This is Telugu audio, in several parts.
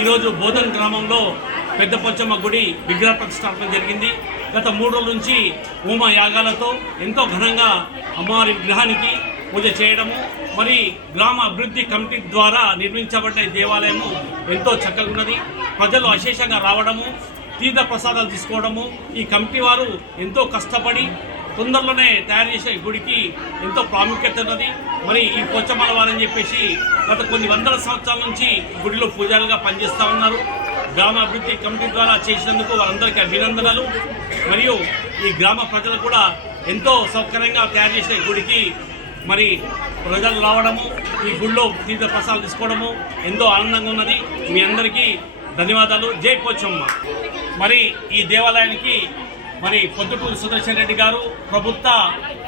ఈరోజు బోధన్ గ్రామంలో పెద్ద పోచమ్మ గుడి విగ్రహ ప్రతిష్టాపన జరిగింది. గత 3 రోజుల నుంచి హోమ యాగాలతో ఎంతో ఘనంగా అమ్మవారి విగ్రహానికి పూజ చేయడము, మరి గ్రామ అభివృద్ధి కమిటీ ద్వారా నిర్మించబడ్డ ఈ దేవాలయము ఎంతో చక్కగా ఉన్నది. ప్రజలు అశేషంగా రావడము, తీర్థ ప్రసాదాలు తీసుకోవడము, ఈ కమిటీ వారు ఎంతో కష్టపడి తొందరలోనే తయారు చేసే గుడికి ఎంతో ప్రాముఖ్యత ఉన్నది. మరి ఈ పోచమ్మల వారని చెప్పేసి గత కొన్ని వందల సంవత్సరాల నుంచి గుడిలో పూజారులుగా పనిచేస్తూ ఉన్నారు. గ్రామ అభివృద్ధి కమిటీ ద్వారా చేసినందుకు వారందరికీ అభినందనలు. మరియు ఈ గ్రామ ప్రజలు కూడా ఎంతో సౌకర్యంగా తయారు చేసే గుడికి మరి ప్రజలు రావడము, ఈ గుడిలో తీర్థ ప్రసాదాలు తీసుకోవడము ఎంతో ఆనందంగా ఉన్నది. మీ అందరికీ ధన్యవాదాలు. జై పోచమ్మ. మరి ఈ దేవాలయానికి మరి పొద్దుటూరు సుదర్శన్ రెడ్డి గారు, ప్రభుత్వ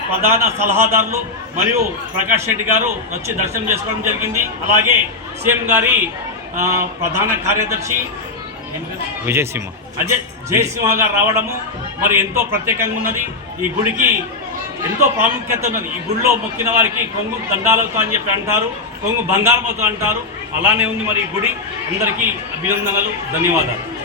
ప్రధాన సలహాదారులు మరియు ప్రకాష్ రెడ్డి గారు వచ్చి దర్శనం చేసుకోవడం జరిగింది. అలాగే సీఎం గారి ప్రధాన కార్యదర్శి జయసింహ గారు రావడము మరి ఎంతో ప్రత్యేకంగా ఉన్నది. ఈ గుడికి ఎంతో ప్రాముఖ్యత ఉన్నది. ఈ గుడిలో మొక్కిన వారికి కొంగు దండాలతో అని చెప్పి అంటారు, కొంగు బంగారమవుతో అంటారు. అలానే ఉంది మరి ఈ గుడి. అందరికీ అభినందనలు, ధన్యవాదాలు.